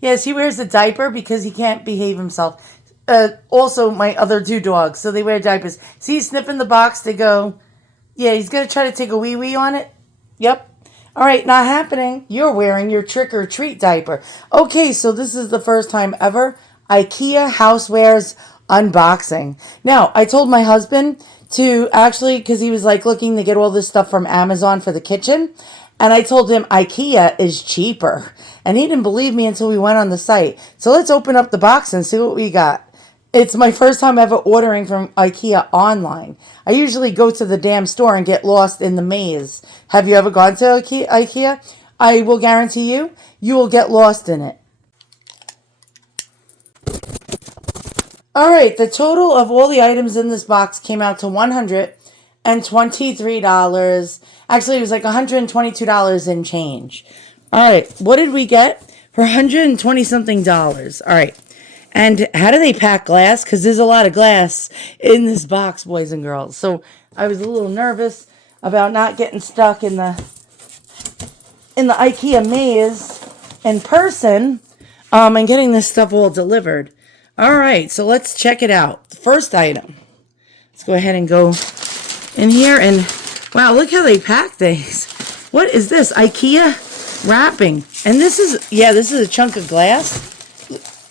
Yes, he wears a diaper because he can't behave himself. Also, my other two dogs, so they wear diapers. See, he's sniffing the box to go, yeah, he's going to try to take a wee-wee on it. Yep. All right, not happening. You're wearing your trick-or-treat diaper. Okay, so this is the first time ever IKEA housewares unboxing. Now, I told my husband to actually, because he was like looking to get all this stuff from Amazon for the kitchen, and I told him IKEA is cheaper. And he didn't believe me until we went on the site. So let's open up the box and see what we got. It's my first time ever ordering from IKEA online. I usually go to the damn store and get lost in the maze. Have you ever gone to IKEA? I will guarantee you, you will get lost in it. All right, the total of all the items in this box came out to $123. Actually, it was like $122 and change. All right, what did we get for $120 something? All right. And how do they pack glass? Because there's a lot of glass in this box, boys and girls. So I was a little nervous about not getting stuck in the IKEA maze in person and getting this stuff all delivered. All right, so let's check it out. The first item. Let's go ahead and go in here. And wow, look how they pack things. What is this? IKEA wrapping. And this is a chunk of glass.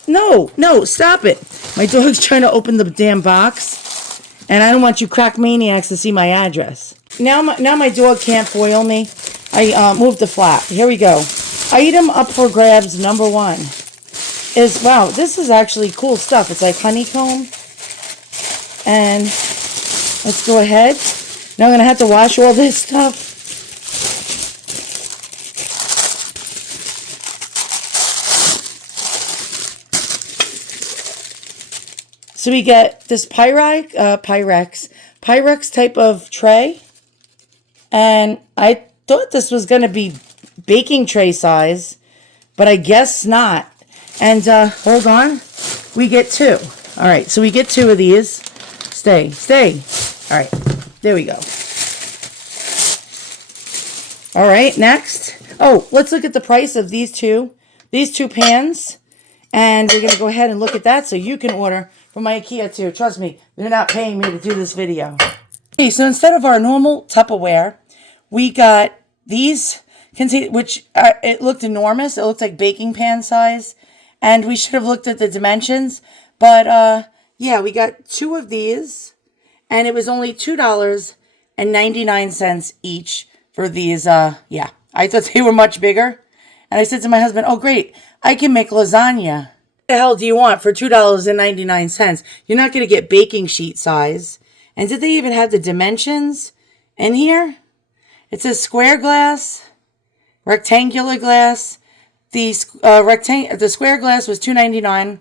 No, stop it. My dog's trying to open the damn box. And I don't want you crack maniacs to see my address. Now my dog can't foil me. I moved the flap. Here we go. Item up for grabs number 1 is, wow, this is actually cool stuff. It's like honeycomb. And let's go ahead. Now I'm going to have to wash all this stuff. So we get this Pyrex type of tray. And I thought this was going to be baking tray size, but I guess not. And hold on. We get 2. All right, so we get 2 of these. Stay. All right, there we go. All right, next. Oh, let's look at the price of these two pans. And we're going to go ahead and look at that so you can order from IKEA too. Trust me, they're not paying me to do this video. Okay, so instead of our normal Tupperware, we got these containers, which it looked enormous. It looked like baking pan size. And we should have looked at the dimensions. But yeah, we got 2 of these. And it was only $2.99 each for these. Yeah, I thought they were much bigger. And I said to my husband, oh, great, I can make lasagna. What the hell do you want for $2.99? You're not going to get baking sheet size. And did they even have the dimensions in here? It says square glass, rectangular glass. The square glass was $2.99.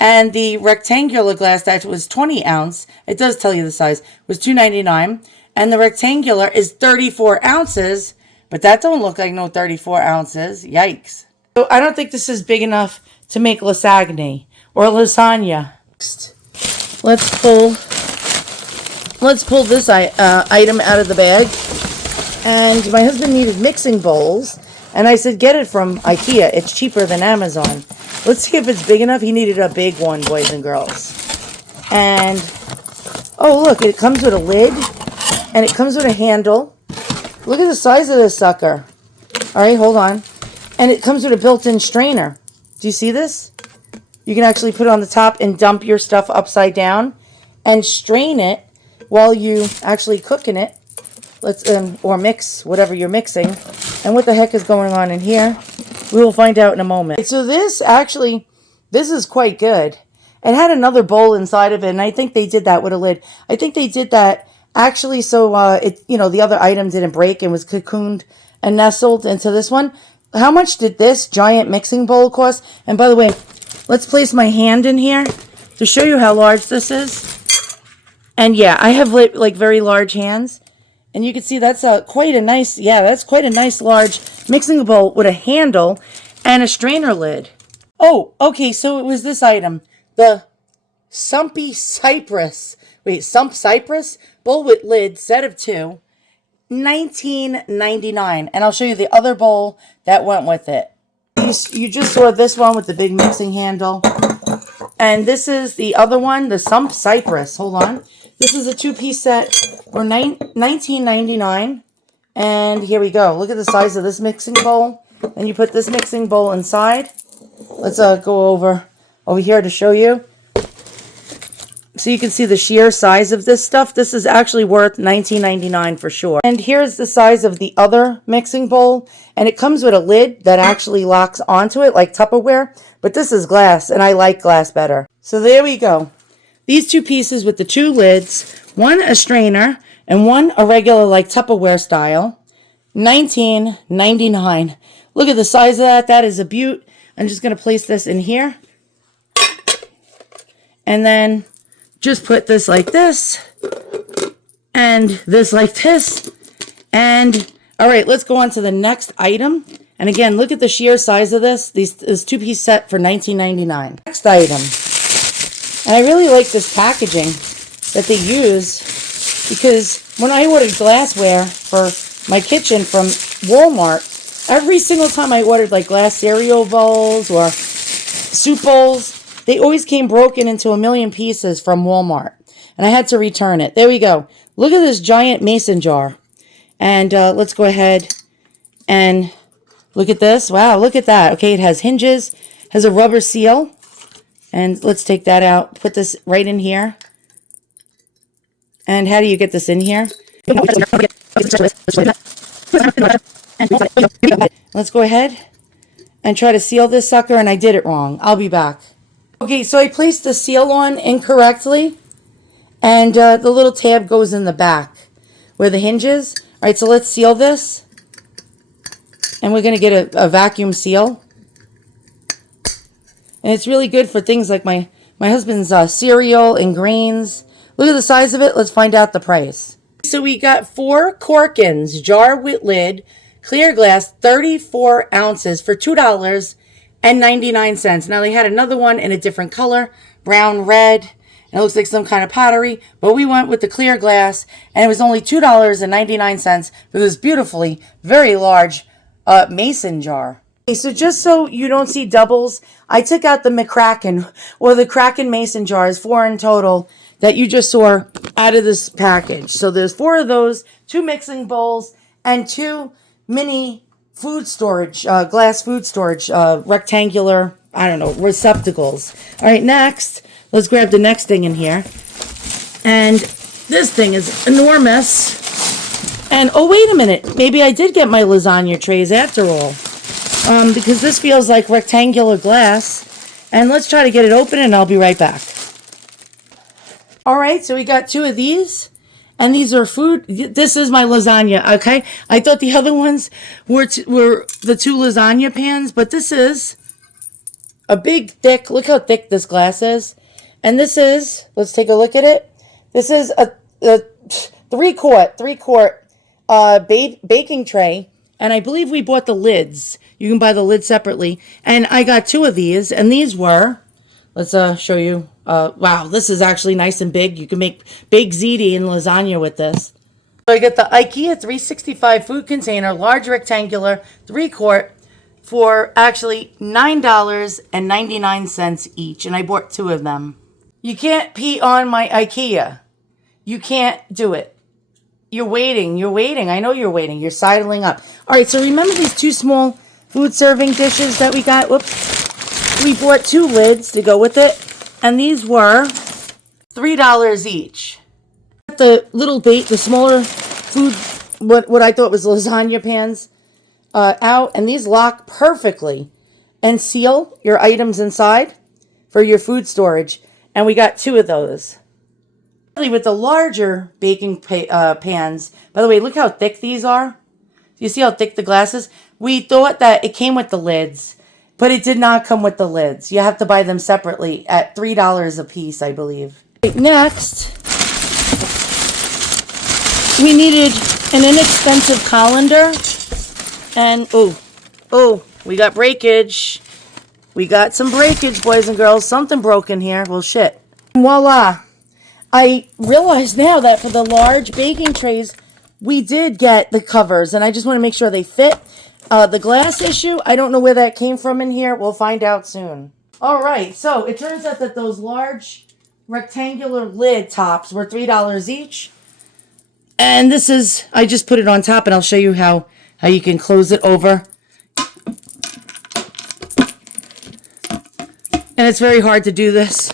And the rectangular glass that was 20 ounce, it does tell you the size, was $2.99. And the rectangular is 34 ounces. But that don't look like no 34 ounces. Yikes. So I don't think this is big enough to make lasagna or lasagna. Let's pull this item out of the bag. And my husband needed mixing bowls. And I said, get it from IKEA. It's cheaper than Amazon. Let's see if it's big enough. He needed a big one, boys and girls. And, oh, look, it comes with a lid. And it comes with a handle. Look at the size of this sucker. All right, hold on. And it comes with a built-in strainer. Do you see this? You can actually put it on the top and dump your stuff upside down and strain it while you actually cooking it. Or mix whatever you're mixing. And what the heck is going on in here? We will find out in a moment. So this is quite good. It had another bowl inside of it, and I think they did that with a lid. I think they did that actually so the other item didn't break and was cocooned and nestled into this one. How much did this giant mixing bowl cost? And by the way, let's place my hand in here to show you how large this is. And yeah, I have like very large hands. And you can see that's quite a nice large mixing bowl with a handle and a strainer lid. Oh, okay, so it was this item. The Sump Cypress bowl with lid, set of 2, $19.99. And I'll show you the other bowl that went with it. you just saw this one with the big mixing handle. And this is the other one, the Sump Cypress. Hold on. This is a 2-piece set for $19.99. And here we go. Look at the size of this mixing bowl. And you put this mixing bowl inside. Let's go over here to show you. So you can see the sheer size of this stuff. This is actually worth $19.99 for sure. And here's the size of the other mixing bowl. And it comes with a lid that actually locks onto it like Tupperware. But this is glass, and I like glass better. So there we go. These 2 pieces with the 2 lids. One a strainer and one a regular like Tupperware style. $19.99. Look at the size of that. That is a beaut. I'm just going to place this in here. And then just put this like this. And this like this. And, all right, let's go on to the next item. And again, look at the sheer size of this. This 2-piece set for $19.99. Next item. And I really like this packaging that they use. Because when I ordered glassware for my kitchen from Walmart, every single time I ordered like glass cereal bowls or soup bowls, they always came broken into a million pieces from Walmart. And I had to return it. There we go. Look at this giant mason jar. And let's go ahead and look at this. Wow, look at that. Okay, it has hinges, has a rubber seal. And let's take that out. Put this right in here. And how do you get this in here? Let's go ahead and try to seal this sucker, and I did it wrong. I'll be back. Okay, so I placed the seal on incorrectly, and the little tab goes in the back where the hinge is. All right, so let's seal this, and we're going to get a vacuum seal. And it's really good for things like my husband's cereal and grains. Look at the size of it. Let's find out the price. So we got 4 Corkins, jar with lid, clear glass, 34 ounces for $2.99. Now they had another one in a different color, brown, red. And it looks like some kind of pottery. But we went with the clear glass, and it was only $2.99 for this beautifully, very large mason jar. Okay, so just so you don't see doubles, I took out the McCracken, or the Kraken mason jars, 4 in total, that you just saw out of this package. So there's 4 of those, 2 mixing bowls, and 2 mini food storage, glass food storage, rectangular, I don't know, receptacles. All right, next, let's grab the next thing in here. And this thing is enormous. And, oh, wait a minute. Maybe I did get my lasagna trays after all. Because this feels like rectangular glass. And let's try to get it open, and I'll be right back. All right, so we got 2 of these, and these are food. This is my lasagna, okay? I thought the other ones were the 2 lasagna pans, but this is a big, thick, look how thick this glass is. And this is, let's take a look at it. This is a 3-quart baking tray, and I believe we bought the lids. You can buy the lids separately. And I got 2 of these, and these were, let's show you. Wow, this is actually nice and big. You can make baked ziti and lasagna with this. So I got the IKEA 365 food container, large rectangular, 3-quart, for actually $9.99 each. And I bought 2 of them. You can't pee on my IKEA. You can't do it. You're waiting. I know you're waiting. You're sidling up. All right, so remember these 2 small food serving dishes that we got? Whoops. We bought 2 lids to go with it. And these were $3 each. The little the smaller food, what I thought was lasagna pans, out. And these lock perfectly and seal your items inside for your food storage. And we got 2 of those. With the larger baking pans, by the way, look how thick these are. Do you see how thick the glass is? We thought that it came with the lids. But it did not come with the lids. You have to buy them separately at $3 a piece, I believe. Right, next, we needed an inexpensive colander. And, oh, we got breakage. We got some breakage, boys and girls. Something broken here. Well, shit. Voila. I realize now that for the large baking trays, we did get the covers. And I just want to make sure they fit. The glass issue, I don't know where that came from in here. We'll find out soon. All right, so it turns out that those large rectangular lid tops were $3 each. And this is, I just put it on top, and I'll show you how you can close it over. And it's very hard to do this.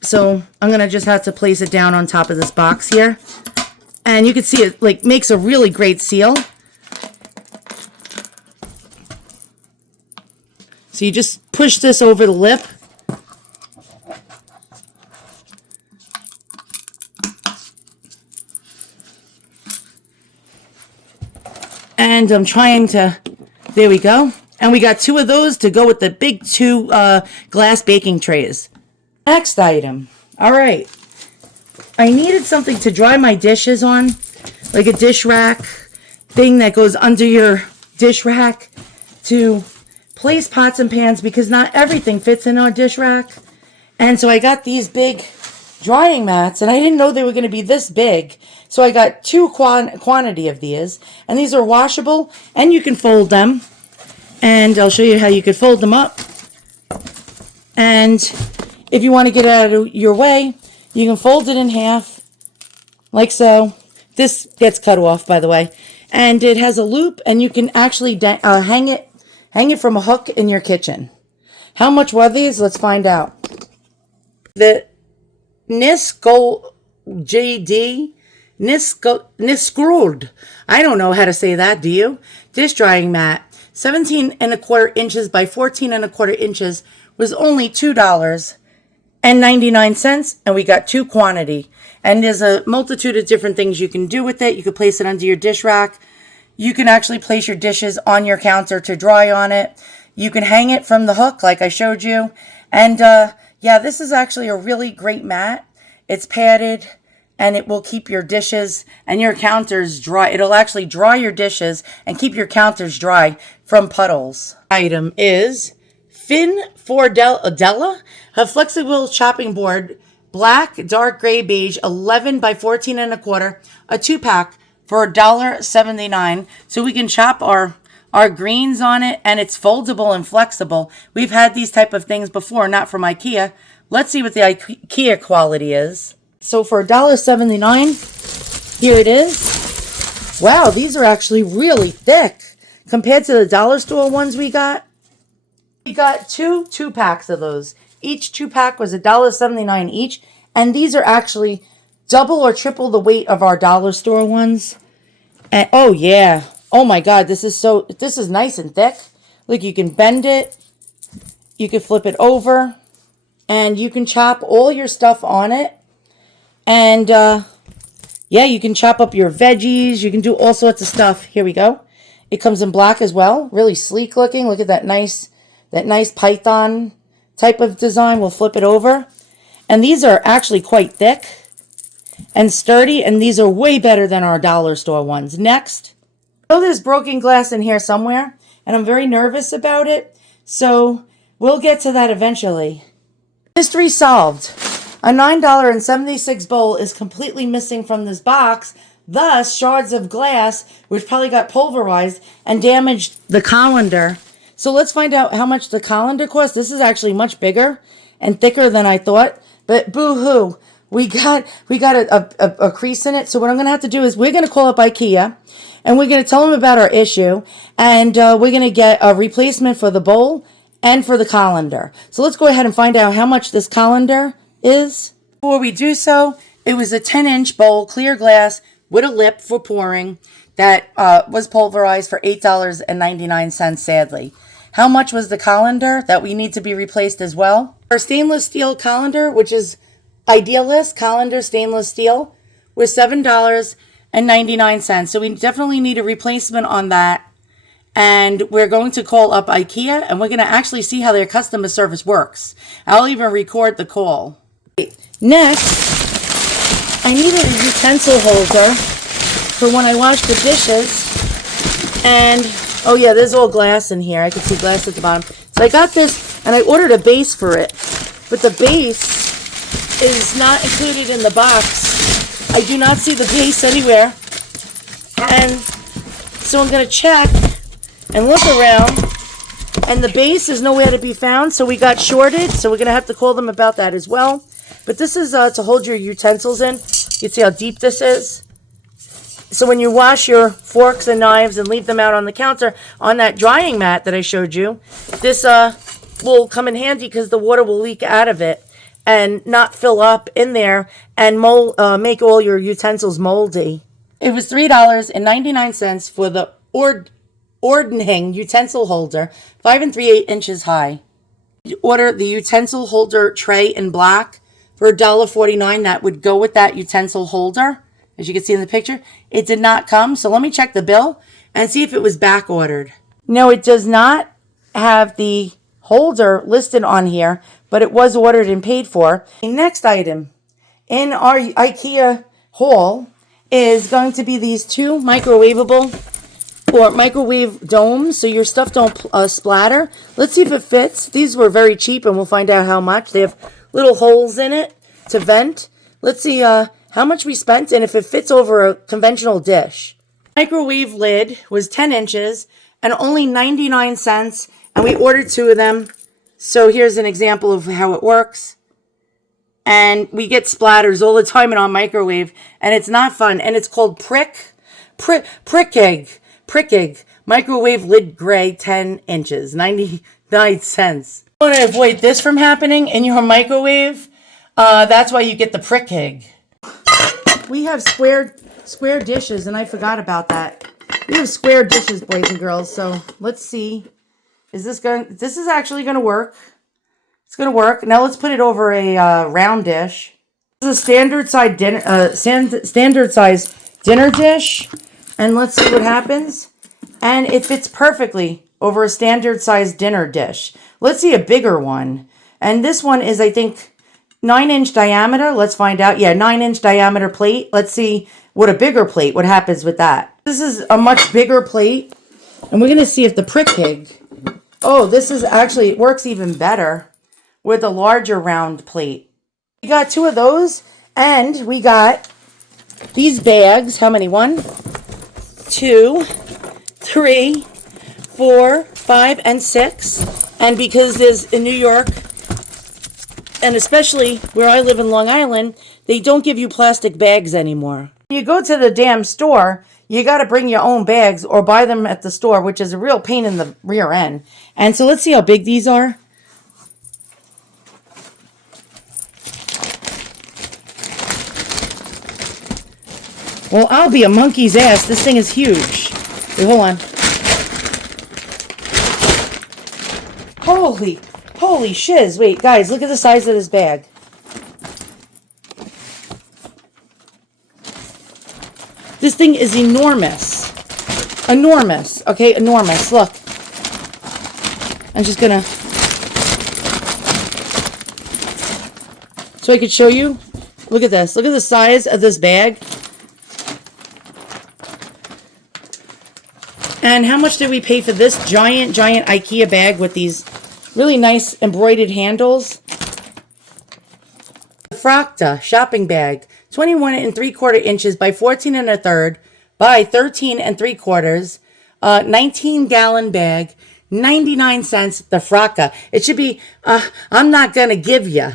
So I'm going to just have to place it down on top of this box here. And you can see it like makes a really great seal. So you just push this over the lip. And I'm trying to, there we go. And we got 2 of those to go with the big 2 glass baking trays. Next item. All right. I needed something to dry my dishes on, like a dish rack thing that goes under your dish rack to place pots and pans, because not everything fits in our dish rack. And so I got these big drying mats, and I didn't know they were going to be this big. So I got 2 quantity of these, and these are washable, and you can fold them. And I'll show you how you could fold them up. And if you want to get it out of your way, you can fold it in half, like so. This gets cut off, by the way. And it has a loop, and you can actually hang it from a hook in your kitchen. How much were these? Let's find out. The Nisco JD Niscrewed. I don't know how to say that, do you? Dish drying mat, 17¼ inches by 14¼ inches, was only $2.99, and we got 2 quantity. And there's a multitude of different things you can do with it. You could place it under your dish rack. You can actually place your dishes on your counter to dry on it. You can hang it from the hook like I showed you. And yeah, this is actually a really great mat. It's padded, and it will keep your dishes and your counters dry. It'll actually dry your dishes and keep your counters dry from puddles. Item is Fin for Della, a flexible chopping board, black, dark gray, beige, 11 by 14¼ a 2-pack for $1.79. So we can chop our greens on it, and it's foldable and flexible. We've had these type of things before, not from IKEA. Let's see what the IKEA quality is. So for $1.79, here it is. Wow, these are actually really thick compared to the dollar store ones we got. We got 2 2-packs of those. Each 2-pack was $1.79 each, and these are actually double or triple the weight of our dollar store ones. And oh yeah, oh my God, this is nice and thick. Look, you can bend it, you can flip it over, and you can chop all your stuff on it. And yeah, you can chop up your veggies. You can do all sorts of stuff. Here we go. It comes in black as well. Really sleek looking. Look at that nice python type of design. We'll flip it over. And these are actually quite thick and sturdy. And these are way better than our dollar store ones. Next. I know there's broken glass in here somewhere, and I'm very nervous about it. So we'll get to that eventually. Mystery solved. A $9.76 bowl is completely missing from this box. Thus, shards of glass, which probably got pulverized and damaged the colander. So let's find out how much the colander cost. This is actually much bigger and thicker than I thought. But boo-hoo, we got a crease in it. So what I'm going to have to do is we're going to call up IKEA, and we're going to tell them about our issue. And we're going to get a replacement for the bowl and for the colander. So let's go ahead and find out how much this colander is. Before we do so, it was a 10-inch bowl, clear glass, with a lip for pouring that was pulverized for $8.99, sadly. How much was the colander that we need to be replaced as well? Our stainless steel colander, which is Idealist Colander Stainless Steel, was $7.99. So we definitely need a replacement on that. And we're going to call up IKEA, and we're going to actually see how their customer service works. I'll even record the call. Next, I needed a utensil holder for when I wash the dishes. And, oh yeah, there's all glass in here. I can see glass at the bottom. So I got this, and I ordered a base for it. But the base is not included in the box. I do not see the base anywhere. And so I'm going to check and look around, and the base is nowhere to be found, so we got shorted, so we're going to have to call them about that as well. But this is to hold your utensils in. You can see how deep this is. So when you wash your forks and knives and leave them out on the counter on that drying mat that I showed you, this will come in handy because the water will leak out of it and not fill up in there and make all your utensils moldy. It was $3.99 for the Ordnung utensil holder, 5 3/8 inches high. You order the utensil holder tray in black for $1.49. That would go with that utensil holder. As you can see in the picture, it did not come. So let me check the bill and see if it was back ordered. No, it does not have the holder listed on here, but it was ordered and paid for. The next item in our IKEA haul is going to be these two microwavable or microwave domes so your stuff don't splatter. Let's see if it fits. These were very cheap and we'll find out how much. They have little holes in it to vent. Let's see how much we spent and if it fits over a conventional dish. Microwave lid was 10 inches and only 99 cents, and we ordered 2 of them. So here's an example of how it works. And we get splatters all the time in our microwave, and it's not fun. And it's called Prickig microwave lid gray, 10 inches, 99 cents. You want to avoid this from happening in your microwave? That's why you get the Prickig. We have square dishes, and I forgot about that. We have square dishes, boys and girls. So let's see. This is actually going to work. It's going to work. Now let's put it over a round dish. This is a standard size dinner dish, and let's see what happens. And it fits perfectly over a standard size dinner dish. Let's see a bigger one. And this one is, I think, 9-inch diameter. Let's find out. Yeah, 9-inch diameter plate. Let's see what a bigger plate, what happens with that. This is a much bigger plate. And we're going to see if the Prickig. Oh, this is actually, it works even better with a larger round plate. We got 2 of those. And we got these bags. How many? 1, 2, 3, 4, 5, and 6. And because there's in New York, and especially where I live in Long Island, they don't give you plastic bags anymore. When you go to the damn store, you got to bring your own bags or buy them at the store, which is a real pain in the rear end. And so let's see how big these are. Well, I'll be a monkey's ass. This thing is huge. Wait, hold on. Holy shiz. Wait, guys, look at the size of this bag. This thing is enormous. Enormous. Okay, enormous. Look. I'm just gonna... So I could show you. Look at this. Look at the size of this bag. And how much did we pay for this giant IKEA bag with these really nice embroidered handles? The Fracta shopping bag, 21 3/4 inches by 14 1/3 by 13 3/4, 19-gallon bag, 99 cents. The Fracta. It should be. I'm not gonna give you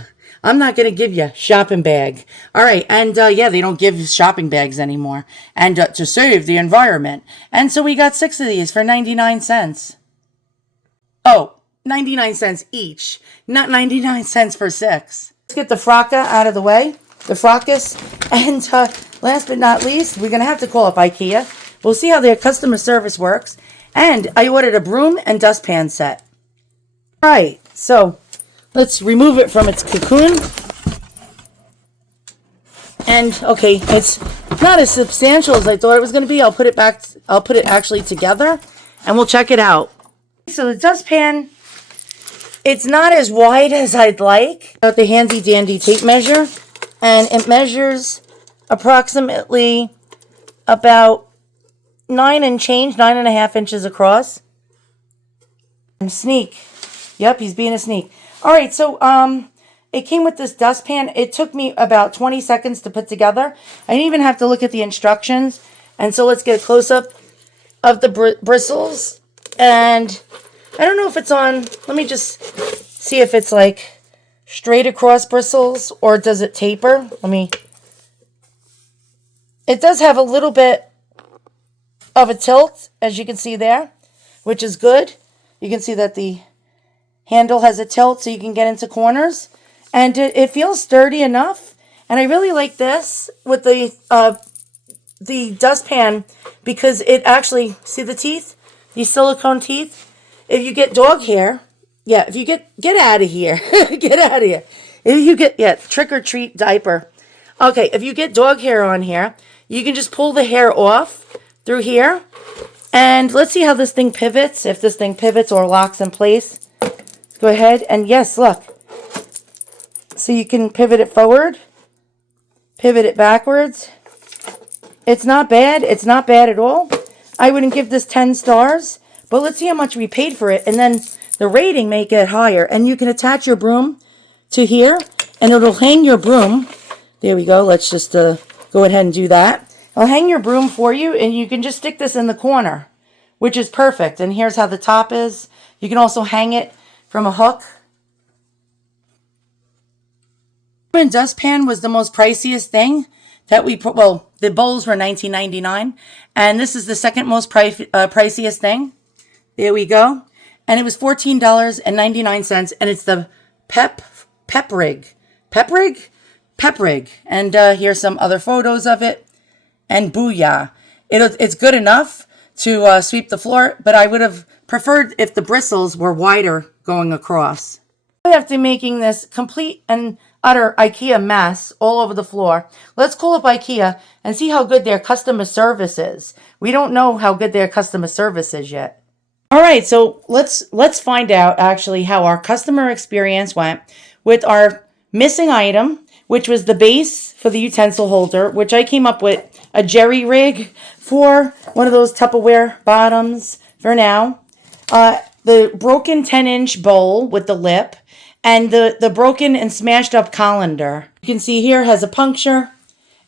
shopping bag. All right, and yeah, they don't give shopping bags anymore, and to save the environment. And so we got 6 of these for 99 cents. Oh, 99 cents each, not 99 cents for 6. Let's get the Fracka out of the way, the Frackas. And last but not least, we're going to have to call up IKEA. We'll see how their customer service works. And I ordered a broom and dustpan set. All right, so let's remove it from its cocoon. And, okay, it's not as substantial as I thought it was going to be. I'll put it actually together, and we'll check it out. So the dustpan, it's not as wide as I'd like. Got the handy dandy tape measure, and it measures approximately about 9.5 inches across. And sneak. Yep, he's being a sneak. All right, so it came with this dustpan. It took me about 20 seconds to put together. I didn't even have to look at the instructions. And so let's get a close-up of the bristles. And I don't know if it's on, let me just see if it's like straight across bristles or does it taper? It does have a little bit of a tilt, as you can see there, which is good. You can see that the handle has a tilt so you can get into corners. And it feels sturdy enough. And I really like this with the dustpan because it actually, see the teeth? These silicone teeth? If you get dog hair, if you get out of here. Get out of here. If you get, trick or treat diaper. Okay, if you get dog hair on here, you can just pull the hair off through here. And let's see how this thing pivots, if this thing pivots or locks in place. Let's go ahead and yes, look. So you can pivot it forward, pivot it backwards. It's not bad. It's not bad at all. I wouldn't give this 10 stars, but let's see how much we paid for it. And then the rating may get higher. And you can attach your broom to here, and it'll hang your broom. There we go. Let's just go ahead and do that. I'll hang your broom for you, and you can just stick this in the corner, which is perfect. And here's how the top is. You can also hang it from a hook. And dustpan was the most priciest thing that we put. Well, the bowls were $19.99, and this is the second most priciest thing. There we go. And it was $14.99, and it's the Pep Rig. And here's some other photos of it. And booyah. It's good enough to sweep the floor, but I would have preferred if the bristles were wider going across. After making this complete and utter IKEA mess all over the floor, let's call up IKEA and see how good their customer service is. We don't know how good their customer service is yet. All right, so let's find out actually how our customer experience went with our missing item, which was the base for the utensil holder, which I came up with a jerry rig for one of those Tupperware bottoms for now. The broken 10-inch bowl with the lip, and the broken and smashed up colander. You can see here has a puncture,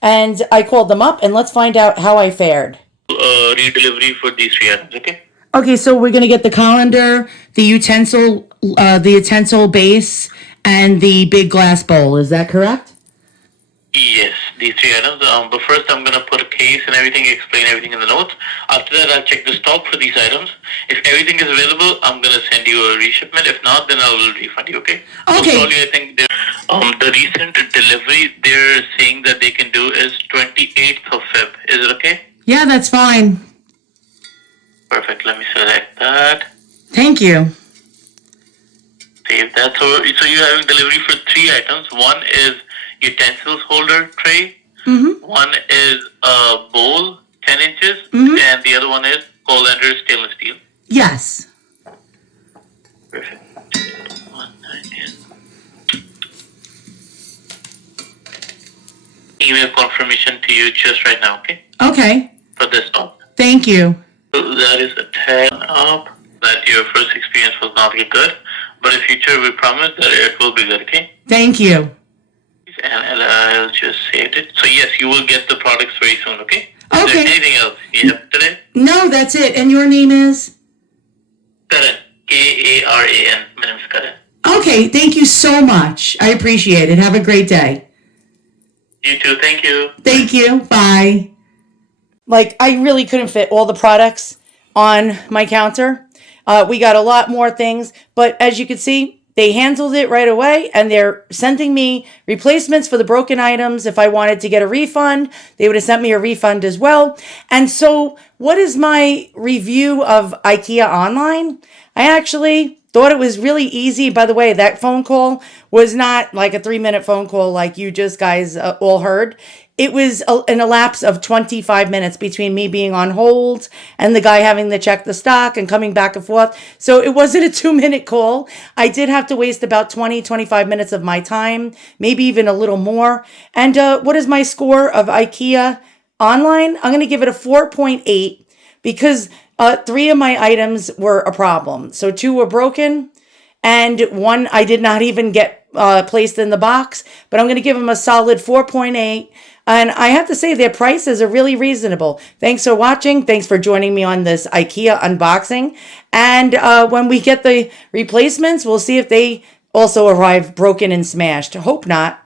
and I called them up, and let's find out how I fared. Redelivery for these 3 items, okay? Okay, so we're gonna get the colander, the utensil base, and the big glass bowl. Is that correct? Yes, these 3 items. But first I'm going to put a case and everything, explain everything in the notes. After that, I'll check the stock for these items. If everything is available, I'm going to send you a reshipment. If not, then I will refund you, okay? Okay. So probably I think the recent delivery they're saying that they can do is 28th of Feb. Is it okay? Yeah, that's fine. Perfect. Let me select that. Thank you. Save that. So you're having delivery for 3 items. One is utensils holder tray. Mm-hmm. One is a bowl, 10 inches, and the other one is colander stainless steel. Yes. Perfect. 190. Email confirmation to you just right now, okay? Okay. For this stock. Thank you. So that is a tag up that your first experience was not good, but in future we promise that it will be good, okay? Thank you. And I'll just save it. So yes, you will get the products very soon, okay? Is Okay. there anything else you have today? No, that's it. And your name is? Karan. Karan. My name is Karan. Okay, thank you so much. I appreciate it. Have a great day. You too. Thank you. Thank you. Bye. Like, I really couldn't fit all the products on my counter. We got a lot more things, but as you can see, they handled it right away, and they're sending me replacements for the broken items. If I wanted to get a refund, they would have sent me a refund as well. And so what is my review of IKEA online? I actually thought it was really easy. By the way, that phone call was not like a 3-minute phone call like you just guys all heard. It was in a lapse of 25 minutes between me being on hold and the guy having to check the stock and coming back and forth. So it wasn't a 2-minute call. I did have to waste about 25 minutes of my time, maybe even a little more. And what is my score of IKEA online? I'm going to give it a 4.8 because 3 of my items were a problem. So 2 were broken and one I did not even get placed in the box, but I'm going to give them a solid 4.8. And I have to say their prices are really reasonable. Thanks for watching. Thanks for joining me on this IKEA unboxing. And when we get the replacements, we'll see if they also arrive broken and smashed. Hope not.